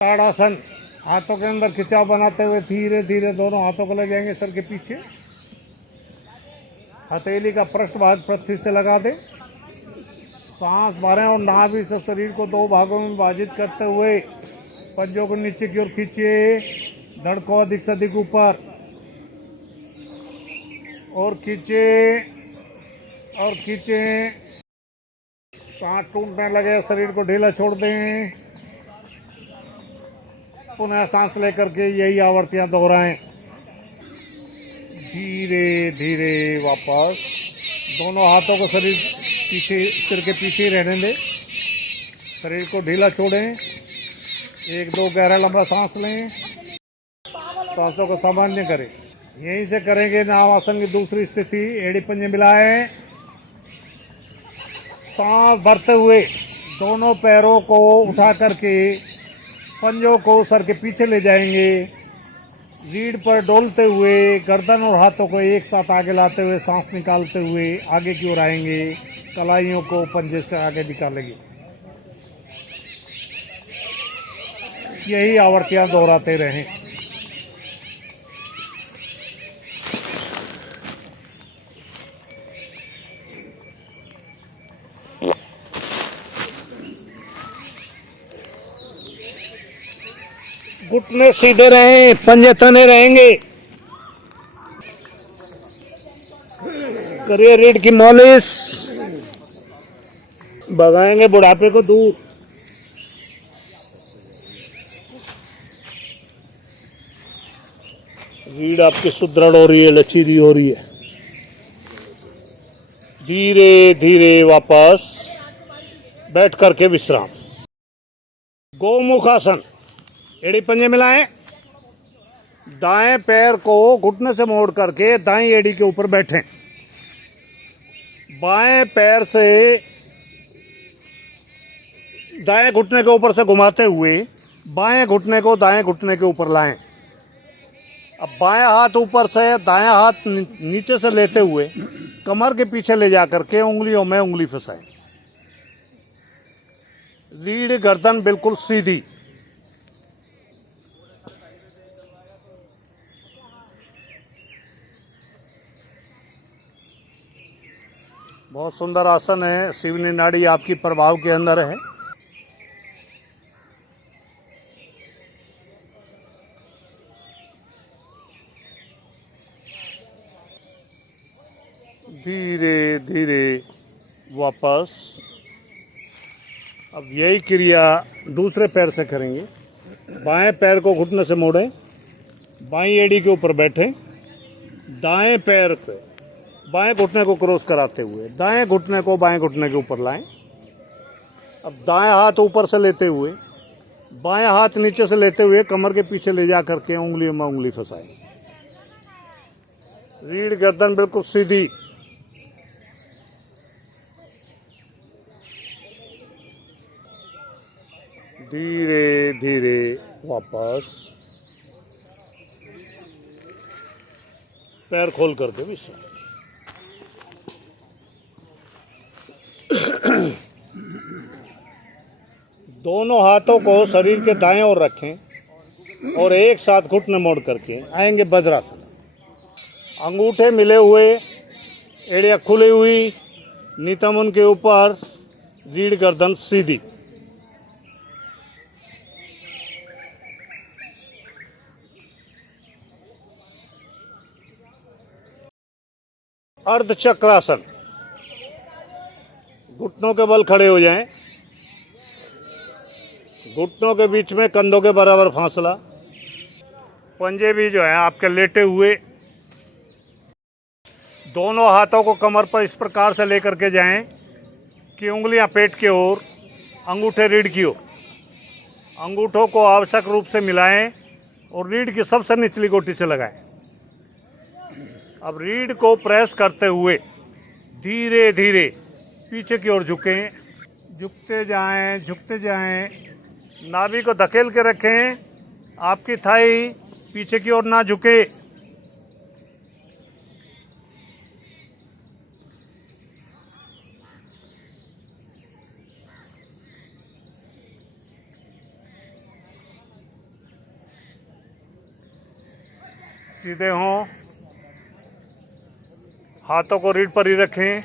ताड़ासन। हाथों के अंदर खिंचाव बनाते हुए धीरे धीरे दोनों हाथों को ले जाएंगे सर के पीछे। हथेली का पृष्ठ भाग पृथ्वी से लगा दे। सांस भरें और नाभि से शरीर को दो भागों में विभाजित करते हुए पंजों को नीचे की ओर खींचिए। धड़ को अधिक से अधिक ऊपर और खींचे और खींचे। सांस टूटने लगे, शरीर को ढीला छोड़ दें। पुनः सांस लेकर के यही आवर्तियां दोहराएं। धीरे धीरे वापस। दोनों हाथों को शरीर पीछे, सिर के पीछे रहने दें। शरीर को ढीला छोड़ें। एक दो गहरा लंबा सांस लें। सांसों को सामान्य करें। यहीं से करेंगे नावासन की दूसरी स्थिति। एड़ी पंजे मिलाएं। सांस भरते हुए दोनों पैरों को उठा करके पंजों को सर के पीछे ले जाएंगे। रीढ़ पर डोलते हुए गर्दन और हाथों को एक साथ आगे लाते हुए सांस निकालते हुए आगे की ओर आएंगे। कलाइयों को पंजे से आगे निकालेंगे। यही आवर्तियां दोहराते रहें। घुटने सीधे रहें, पंजे तने रहेंगे। करिए रीढ़ की मालिश। भगाएंगे बुढ़ापे को दूर। रीढ़ आपकी सुदृढ़ हो रही है, लचीली हो रही है। धीरे धीरे वापस बैठ करके विश्राम। गोमुखासन। एड़ी पंजे मिलाएं। दाएं पैर को घुटने से मोड़ करके दाएं एड़ी के ऊपर बैठें। बाएं पैर से दाएं घुटने के ऊपर से घुमाते हुए बाएं घुटने को दाएं घुटने के ऊपर लाएं। अब बाएं हाथ ऊपर से दायां हाथ नीचे से लेते हुए कमर के पीछे ले जाकर के उंगलियों में उंगली फंसाएं। रीढ़ गर्दन बिल्कुल सीधी। बहुत सुंदर आसन है। शिवनी नाड़ी आपकी प्रभाव के अंदर है। धीरे धीरे वापस। अब यही क्रिया दूसरे पैर से करेंगे। बाएं पैर को घुटने से मोड़ें। बाईं एड़ी के ऊपर बैठें। दाएं पैर से बाएं घुटने को क्रॉस कराते हुए दाएं घुटने को बाएं घुटने के ऊपर लाएं। अब दाएं हाथ ऊपर से लेते हुए बाएं हाथ नीचे से लेते हुए कमर के पीछे ले जा करके उंगलियों में उंगली फंसाएं। रीढ़ गर्दन बिल्कुल सीधी। धीरे धीरे वापस। पैर खोल करके विश्राम। दोनों हाथों को शरीर के दाएं ओर रखें और एक साथ घुटने मोड़ करके आएंगे वज्रासन। अंगूठे मिले हुए, एड़ियां खुली हुई, नितंब के ऊपर, रीढ़ गर्दन सीधी। अर्धचक्रासन। घुटनों के बल खड़े हो जाएं। घुटनों के बीच में कंधों के बराबर फासला। पंजे भी जो है आपके लेटे हुए। दोनों हाथों को कमर पर इस प्रकार से लेकर के जाएं कि उंगलियां पेट की ओर, अंगूठे रीढ़ की ओर। अंगूठों को आवश्यक रूप से मिलाएं और रीढ़ की सबसे निचली गोटी से लगाएं। अब रीढ़ को प्रेस करते हुए धीरे धीरे पीछे की ओर झुकें। झुकते जाएं, झुकते जाएं। नाभि को धकेल के रखें। आपकी थाई पीछे की ओर ना झुके। सीधे हों, हाथों को रीढ़ पर ही रखें।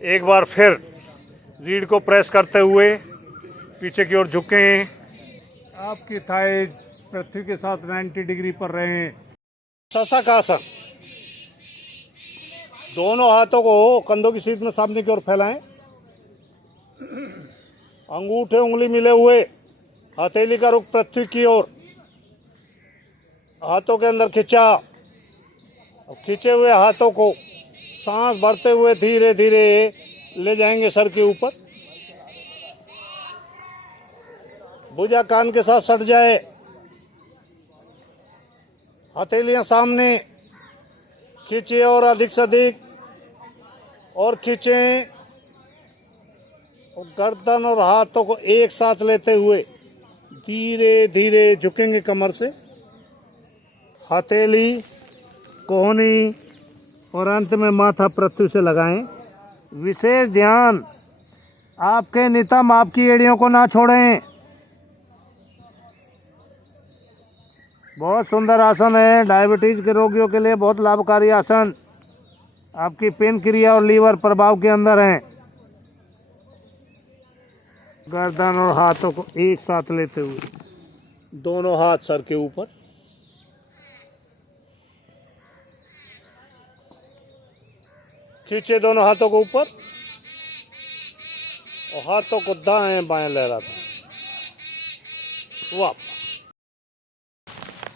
एक बार फिर रीढ़ को प्रेस करते हुए पीछे की ओर झुकें। आपकी थाई पृथ्वी के साथ 90 डिग्री पर रहें। शशक आसन। दोनों हाथों को कंधों की सीध में सामने की ओर फैलाएं। अंगूठे उंगली मिले हुए, हथेली का रुख पृथ्वी की ओर, हाथों के अंदर खिंचा। खिंचे हुए हाथों को सांस भरते हुए धीरे धीरे ले जाएंगे सर के ऊपर। भुजा कान के साथ सट जाए, हथेलियां सामने, खींचे और अधिक से अधिक और खींचें। और गर्दन और हाथों को एक साथ लेते हुए धीरे धीरे झुकेंगे कमर से। हथेली, कोहनी और अंत में माथा पृथ्वी से लगाएं। विशेष ध्यान, आपके नितंब आपकी एड़ियों को ना छोड़ें। बहुत सुंदर आसन है, डायबिटीज के रोगियों के लिए बहुत लाभकारी आसन। आपकी पेन क्रिया और लीवर प्रभाव के अंदर है। गर्दन और हाथों को एक साथ लेते हुए दोनों हाथ सर के ऊपर। खींचे दोनों हाथों को ऊपर और हाथों को दाएं बाएं लहराते। वापस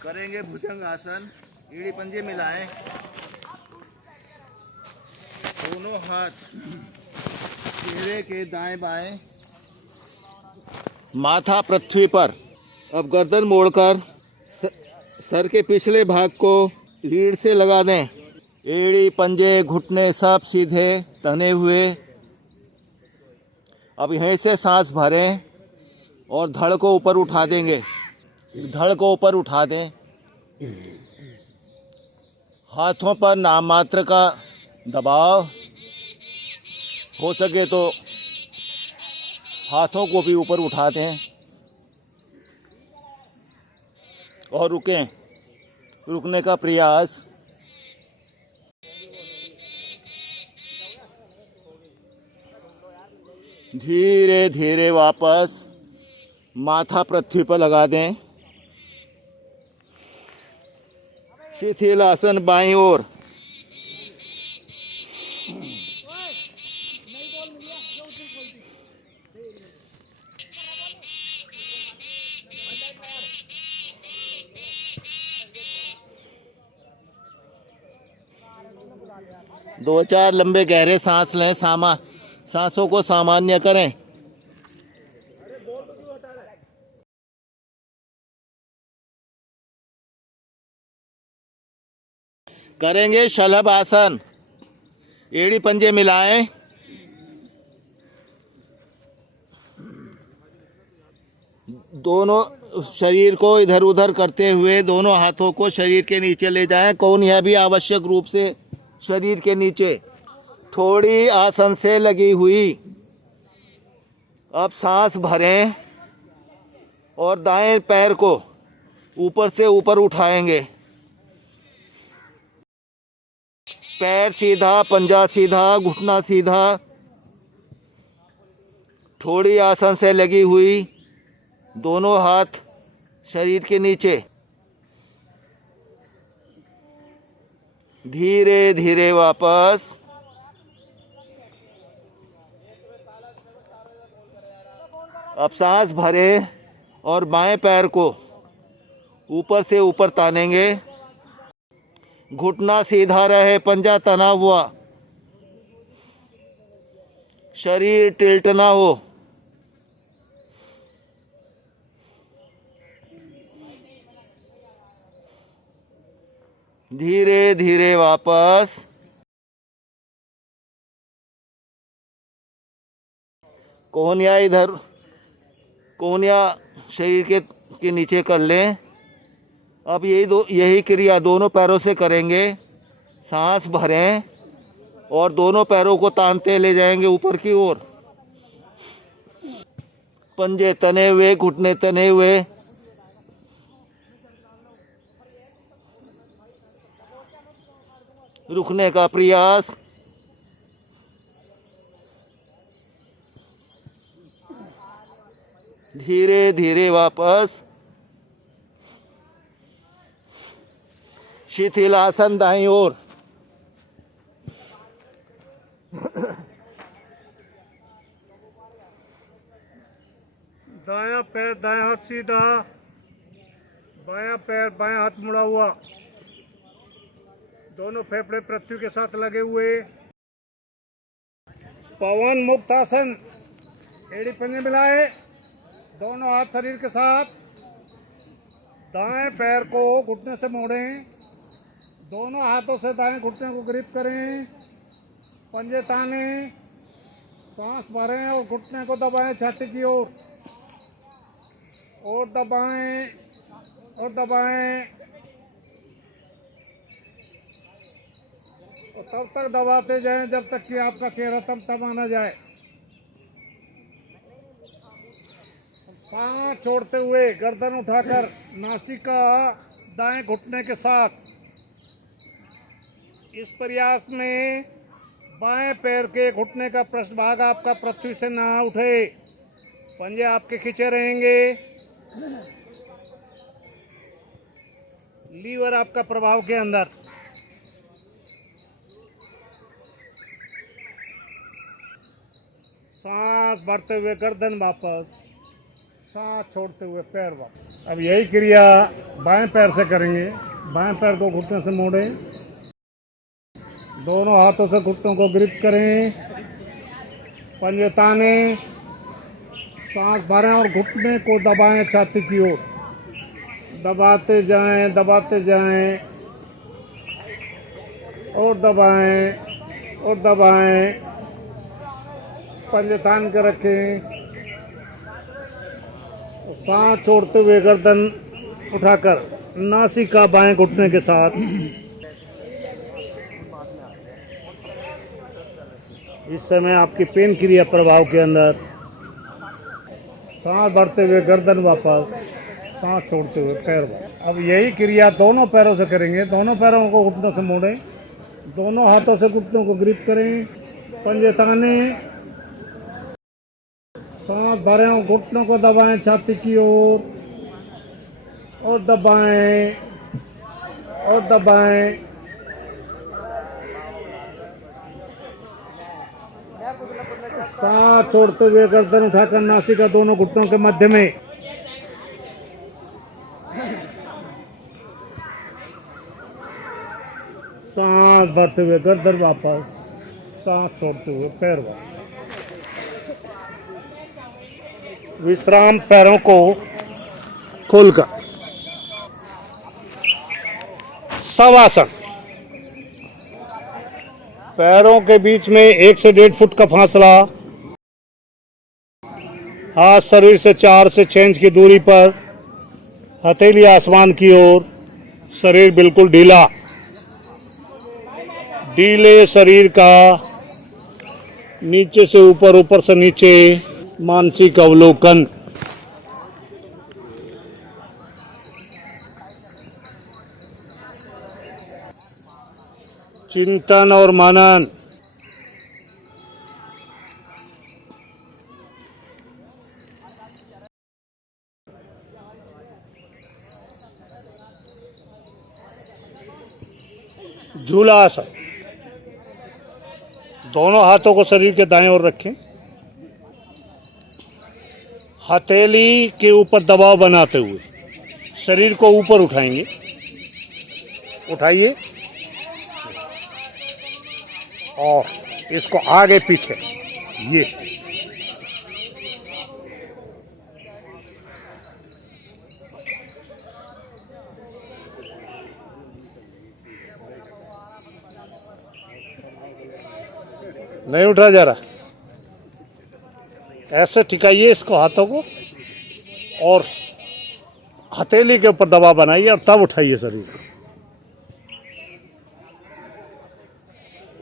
करेंगे भुजंग आसन। एड़ी पंजे मिलाएं, दोनों हाथ चेहरे के दाएं बाएं, माथा पृथ्वी पर। अब गर्दन मोड़कर सर के पिछले भाग को रीढ़ से लगा दें। एड़ी पंजे घुटने सब सीधे तने हुए। अब यहीं से सांस भरें और धड़ को ऊपर उठा देंगे। धड़ को ऊपर उठा दें। हाथों पर नाम मात्र का दबाव, हो सके तो हाथों को भी ऊपर उठा दें और रुकें। रुकने का प्रयास। धीरे धीरे वापस माथा पृथ्वी पर लगा दें। शिथिल आसन बाईं ओर। दो चार लंबे गहरे सांस लें। सांसों को सामान्य करें। करेंगे शलभ आसन। एड़ी पंजे मिलाएं, दोनों शरीर को इधर उधर करते हुए दोनों हाथों को शरीर के नीचे ले जाएं। कोहनियां भी आवश्यक रूप से शरीर के नीचे। थोड़ी आसन से लगी हुई। अब सांस भरें और दाएं पैर को ऊपर से ऊपर उठाएंगे। पैर सीधा, पंजा सीधा, घुटना सीधा। थोड़ी आसन से लगी हुई, दोनों हाथ शरीर के नीचे। धीरे धीरे वापस। अब सांस भरें और बाएं पैर को ऊपर से ऊपर तानेंगे। घुटना सीधा रहे, पंजा तना हुआ, शरीर टिल्ट ना हो। धीरे धीरे वापस। कोहनिया शरीर के नीचे कर लें। अब यही क्रिया दोनों पैरों से करेंगे। सांस भरें और दोनों पैरों को तानते ले जाएंगे ऊपर की ओर। पंजे तने हुए, घुटने तने हुए। रुकने का प्रयास। धीरे धीरे वापस। शिथिलासन दाईं ओर। दायां पैर दाएं हाथ सीधा, बायां पैर बाएं हाथ मुड़ा हुआ, दोनों फेफड़े पृथ्वी के साथ लगे हुए। पवन मुक्त आसन। एड़ी पंजे मिलाए, दोनों हाथ शरीर के साथ। दाएं पैर को घुटने से मोड़ें, दोनों हाथों से दाएं घुटने को ग्रिप करें, पंजे ताने, सांस भरें और घुटने को दबाएं छाती की ओर, और दबाएं और दबाएं, और तब तक दबाते जाएं जब तक कि आपका चेहरा तमतमा ना जाए। सांस छोड़ते हुए गर्दन उठाकर नासिका दाएं घुटने के साथ। इस प्रयास में बाएं पैर के घुटने का पृष्ठभाग आपका पृथ्वी से ना उठे, पंजे आपके खींचे रहेंगे, लीवर आपका प्रभाव के अंदर। सांस भरते हुए गर्दन वापस, सांस छोड़ते हुए पैर वापस। अब यही क्रिया बाएं पैर से करेंगे। बाएं पैर को घुटने से मोड़ें, दोनों हाथों से घुटनों को ग्रिप करें, पंजे ताने, सांस भरें और घुटने को दबाएं छाती की ओर, दबाते जाएं और दबाएं और दबाएं, पंजे तान के रखें। सांस छोड़ते हुए गर्दन उठाकर नासिका बाएं घुटने के साथ। इस समय आपकी पेन क्रिया प्रभाव के अंदर। सांस भरते हुए गर्दन वापस, सांस छोड़ते हुए पैर वापस। अब यही क्रिया दोनों पैरों से करेंगे। दोनों पैरों को घुटनों से मोड़ें, दोनों हाथों से घुटनों को ग्रिप करें, पंजे ताने, सांस भरें और घुटनों को दबाएं छाती की ओर, और दबाएं और दबाएं। सांस छोड़ते हुए गर्दन उठाकर नासिका दोनों घुटनों के मध्य में। सांस भरते हुए गर्दन वापस, सांस छोड़ते हुए पैर वापस। विश्राम पैरों को खोलकर शवासन। पैरों के बीच में 1 से 1.5 फुट का फासला, हाथ शरीर से 4 से 6 इंच की दूरी पर, हथेली आसमान की ओर, शरीर बिल्कुल ढीला। ढीले शरीर का नीचे से ऊपर, ऊपर से नीचे मानसिक अवलोकन। चिंतन और मनन। झूला आसन। दोनों हाथों को शरीर के दाएं ओर रखें, हथेली के ऊपर दबाव बनाते हुए शरीर को ऊपर उठाएंगे। उठाइए और इसको आगे पीछे, ये नहीं उठा जा रहा। ऐसे टिकाइए इसको, हाथों को, और हथेली के ऊपर दबाव बनाइए और तब उठाइए शरीर को।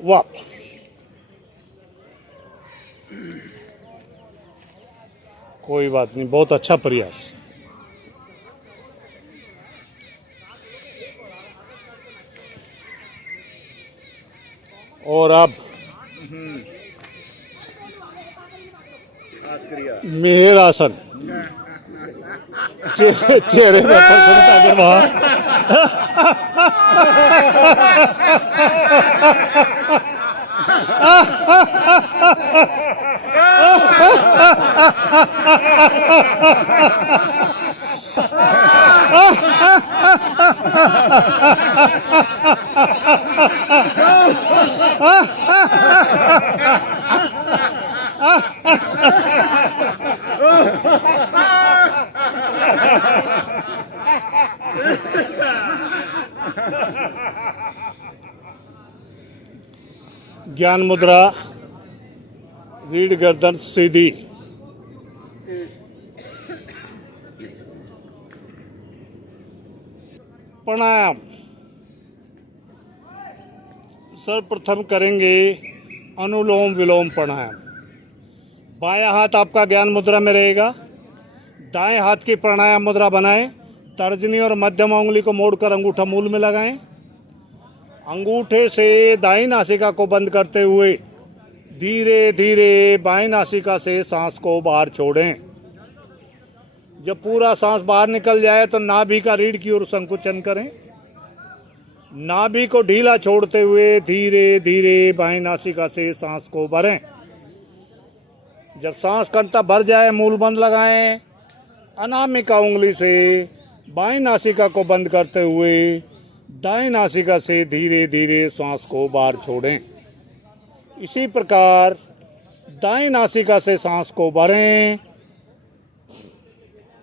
वाह, कोई बात नहीं, बहुत अच्छा प्रयास। और अब मेहर आसन। चेहरे में प्रसन्नता के भाव। ज्ञान मुद्रा, रीढ़ गर्दन सीधी। प्राणायाम सर्वप्रथम करेंगे अनुलोम विलोम प्राणायाम। बायां हाथ आपका ज्ञान मुद्रा में रहेगा। दाएं हाथ की प्राणायाम मुद्रा बनाएं। तर्जनी और मध्यम उंगली को मोड़कर अंगूठा मूल में लगाएं। अंगूठे से दाईं नासिका को बंद करते हुए धीरे धीरे बाईं नासिका से सांस को बाहर छोड़ें। जब पूरा सांस बाहर निकल जाए तो नाभि का रीढ़ की ओर संकुचन करें। नाभि को ढीला छोड़ते हुए धीरे धीरे बाईं नासिका से सांस को भरें। जब सांस कंठा भर जाए मूल बंद लगाएं। अनामिका उंगली से बाईं नासिका को बंद करते हुए दाईं नासिका से धीरे धीरे सांस को बाहर छोड़ें। इसी प्रकार दाईं नासिका से सांस को भरें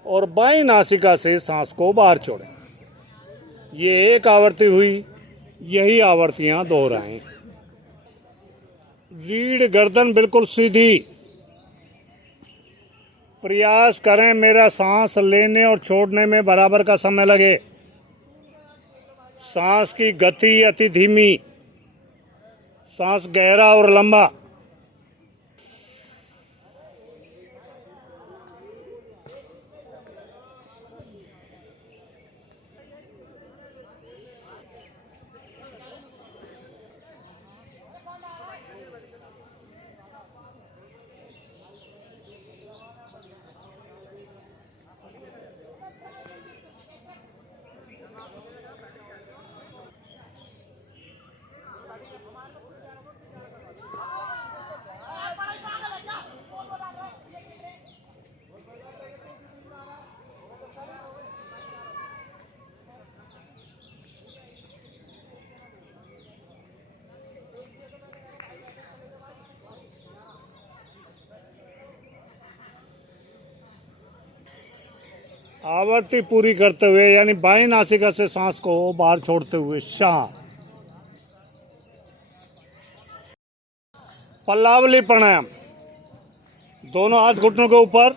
और बाईं नासिका से सांस को बाहर छोड़ें। ये एक आवृत्ति हुई। यही आवृत्तियां दोहराएं। रीढ़ गर्दन बिल्कुल सीधी। प्रयास करें मेरा सांस लेने और छोड़ने में बराबर का समय लगे। सांस की गति अति धीमी, सांस गहरा और लंबा। आवृत्ति पूरी करते हुए यानी बाईं नासिका से सांस को बाहर छोड़ते हुए शांत। पल्लावली प्राणायाम। दोनों हाथ घुटनों के ऊपर,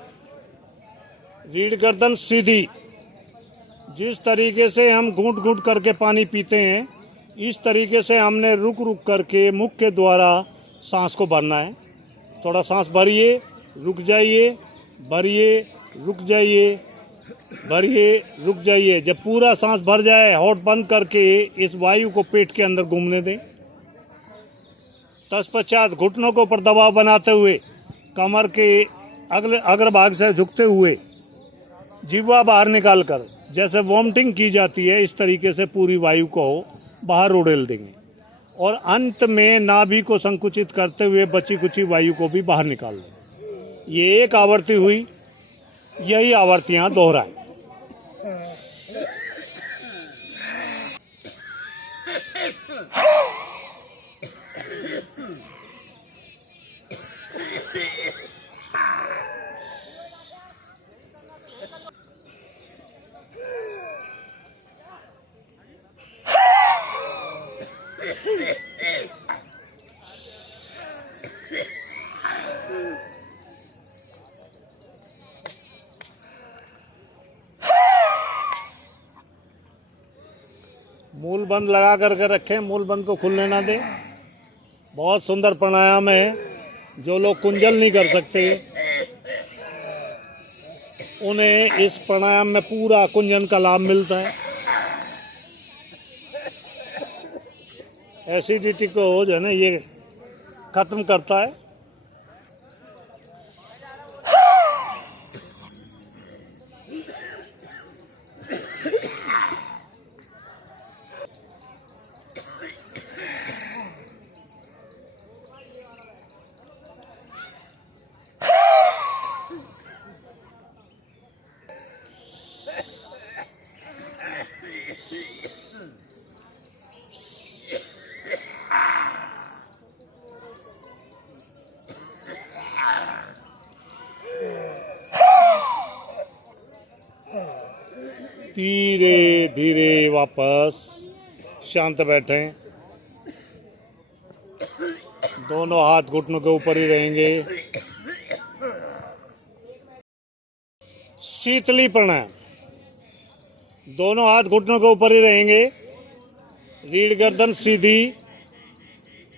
रीढ़ गर्दन सीधी। जिस तरीके से हम घूंट घूंट करके पानी पीते हैं, इस तरीके से हमने रुक रुक करके मुख के द्वारा सांस को भरना है। थोड़ा सांस भरिए, रुक जाइए, भरिए, रुक जाइए, भरिए, रुक जाइए। जब पूरा सांस भर जाए होठ बंद करके इस वायु को पेट के अंदर घूमने दें। तत्पश्चात घुटनों के ऊपर दबाव बनाते हुए कमर के अग्रभाग से झुकते हुए जिह्वा बाहर निकालकर जैसे वॉमिटिंग की जाती है इस तरीके से पूरी वायु को बाहर उड़ेल देंगे और अंत में नाभि को संकुचित करते हुए बची कुची वायु को भी बाहर निकाल दें। ये एक आवृत्ति हुई। यही आवृत्तियां दोहराएं। मूल बंद लगा करके रखें, मूल बंद को खुलने ना दें। बहुत सुंदर प्राणायाम है। जो लोग कुंजल नहीं कर सकते उन्हें इस प्राणायाम में पूरा कुंजन का लाभ मिलता है। एसिडिटी को जो है ना ये खत्म करता है। धीरे धीरे वापस शांत बैठें। दोनों हाथ घुटनों के ऊपर ही रहेंगे। शीतली प्राणायाम, दोनों हाथ घुटनों के ऊपर ही रहेंगे। रीढ़ गर्दन सीधी,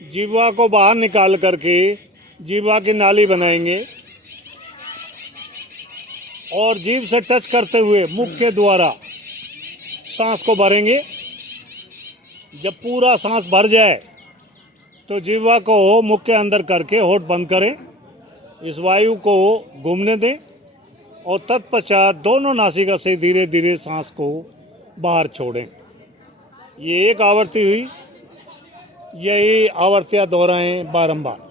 जीवा को बाहर निकाल करके जीवा की नाली बनाएंगे और जीभ से टच करते हुए मुख के द्वारा सांस को भरेंगे। जब पूरा सांस भर जाए तो जीवा को मुख के अंदर करके होठ बंद करें, इस वायु को घूमने दें और तत्पश्चात दोनों नासिका से धीरे धीरे सांस को बाहर छोड़ें। ये एक आवृत्ति हुई, यही आवृत्तियां दोहराएं बारंबार।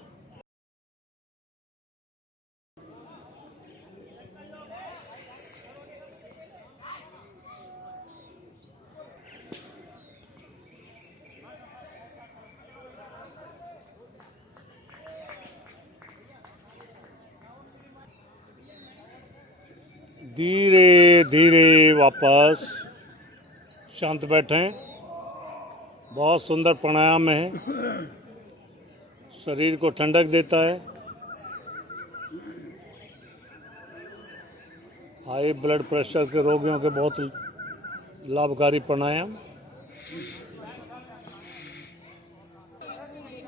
धीरे धीरे वापस शांत बैठें। बहुत सुंदर प्राणायाम है, शरीर को ठंडक देता है। हाई ब्लड प्रेशर के रोगियों के बहुत लाभकारी प्राणायाम।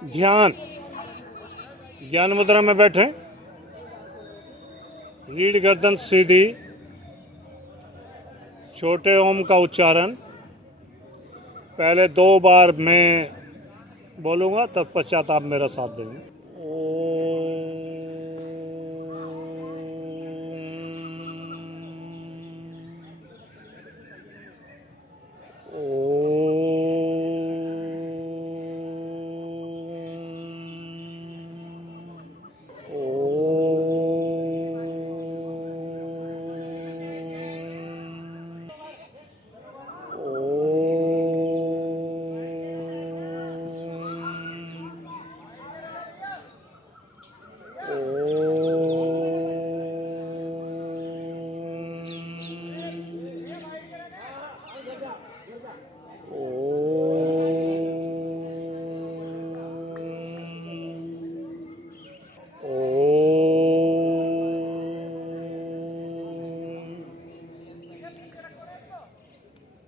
ध्यान, ज्ञान मुद्रा में बैठें। रीढ़ गर्दन सीधी, छोटे ओम का उच्चारण। पहले 2 बार मैं बोलूँगा, तत्पश्चात आप मेरा साथ देंगे।